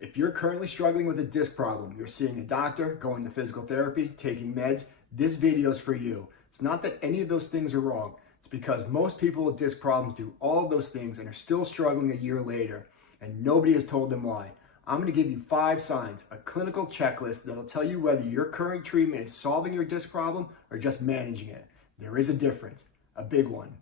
If you're currently struggling with a disc problem, you're seeing a doctor, going to physical therapy, taking meds, this video is for you. It's not that any of those things are wrong. It's because most people with disc problems do all of those things and are still struggling a year later, and nobody has told them why. I'm going to give you 5 signs, a clinical checklist that'll tell you whether your current treatment is solving your disc problem or just managing it. There is a difference, a big one.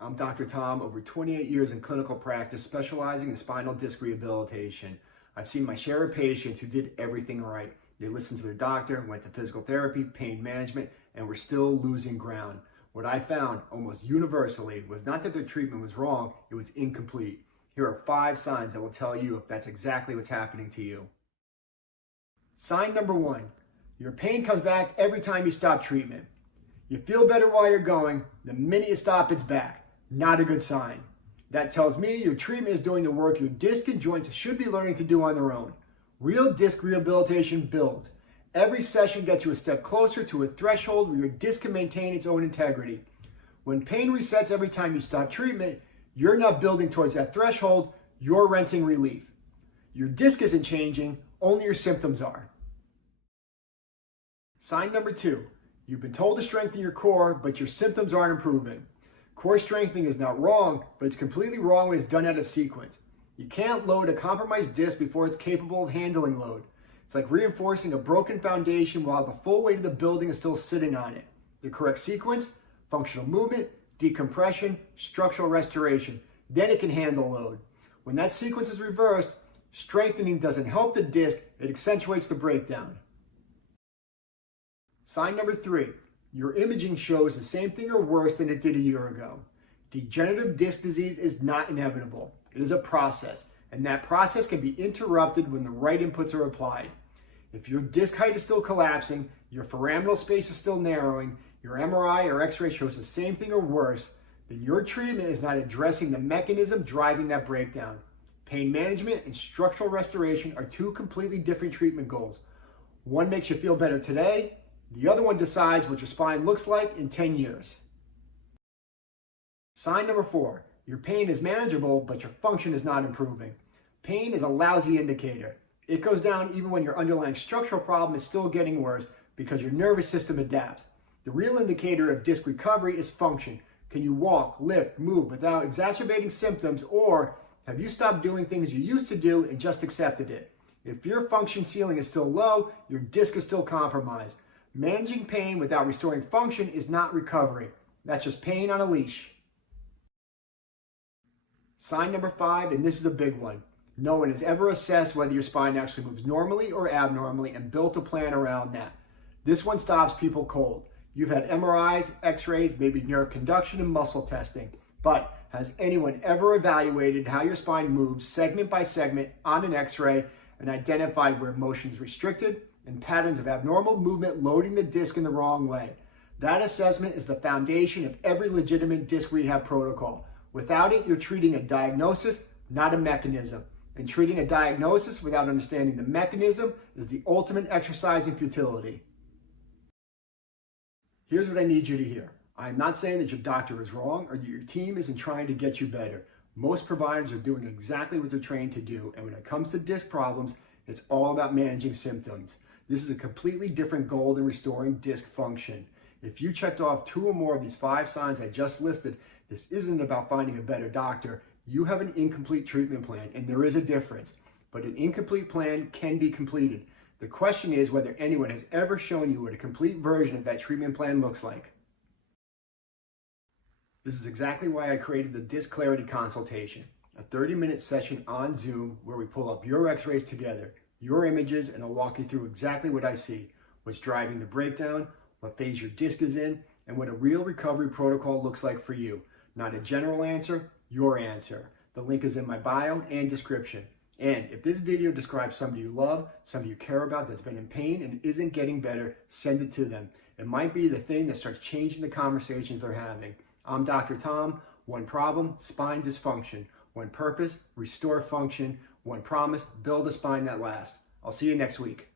I'm Dr. Tom, over 28 years in clinical practice, specializing in spinal disc rehabilitation. I've seen my share of patients who did everything right. They listened to their doctor, went to physical therapy, pain management, and were still losing ground. What I found almost universally was not that their treatment was wrong, it was incomplete. Here are 5 signs that will tell you if that's exactly what's happening to you. Sign number 1, your pain comes back every time you stop treatment. You feel better while you're going, the minute you stop, it's back. Not a good sign. That tells me your treatment is doing the work your disc and joints should be learning to do on their own. Real disc rehabilitation builds. Every session gets you a step closer to a threshold where your disc can maintain its own integrity. When pain resets every time you stop treatment, you're not building towards that threshold, you're renting relief. Your disc isn't changing, only your symptoms are. Sign number 2, you've been told to strengthen your core, but your symptoms aren't improving. Core strengthening is not wrong, but it's completely wrong when it's done out of sequence. You can't load a compromised disc before it's capable of handling load. It's like reinforcing a broken foundation while the full weight of the building is still sitting on it. The correct sequence, functional movement, decompression, structural restoration. Then it can handle load. When that sequence is reversed, strengthening doesn't help the disc, it accentuates the breakdown. Sign number 3. Your imaging shows the same thing or worse than it did a year ago. Degenerative disc disease is not inevitable. It is a process, and that process can be interrupted when the right inputs are applied. If your disc height is still collapsing, your foraminal space is still narrowing, your MRI or X-ray shows the same thing or worse, then your treatment is not addressing the mechanism driving that breakdown. Pain management and structural restoration are 2 completely different treatment goals. One makes you feel better today, the other one decides what your spine looks like in 10 years. Sign number 4, your pain is manageable, but your function is not improving. Pain is a lousy indicator. It goes down even when your underlying structural problem is still getting worse because your nervous system adapts. The real indicator of disc recovery is function. Can you walk, lift, move without exacerbating symptoms, or have you stopped doing things you used to do and just accepted it? If your function ceiling is still low, your disc is still compromised. Managing pain without restoring function is not recovery. That's just pain on a leash. Sign number 5, and this is a big one. No one has ever assessed whether your spine actually moves normally or abnormally and built a plan around that. This one stops people cold. You've had MRIs, X-rays, maybe nerve conduction and muscle testing. But has anyone ever evaluated how your spine moves segment by segment on an X-ray and identified where motion is restricted and patterns of abnormal movement loading the disc in the wrong way? That assessment is the foundation of every legitimate disc rehab protocol. Without it, you're treating a diagnosis, not a mechanism. And treating a diagnosis without understanding the mechanism is the ultimate exercise in futility. Here's what I need you to hear. I am not saying that your doctor is wrong or that your team isn't trying to get you better. Most providers are doing exactly what they're trained to do, and when it comes to disc problems, it's all about managing symptoms. This is a completely different goal than restoring disc function. If you checked off 2 or more of these 5 signs I just listed, this isn't about finding a better doctor. You have an incomplete treatment plan, and there is a difference. But an incomplete plan can be completed. The question is whether anyone has ever shown you what a complete version of that treatment plan looks like. This is exactly why I created the Disc Clarity Consultation, a 30-minute session on Zoom where we pull up your X-rays together, your images, and I'll walk you through exactly what I see, what's driving the breakdown, what phase your disc is in, and what a real recovery protocol looks like for you. Not a general answer, your answer. The link is in my bio and description. And if this video describes somebody you love, somebody you care about that's been in pain and isn't getting better, send it to them. It might be the thing that starts changing the conversations they're having. I'm Dr. Tom. One problem, spine dysfunction. One purpose, restore function. One promise, build a spine that lasts. I'll see you next week.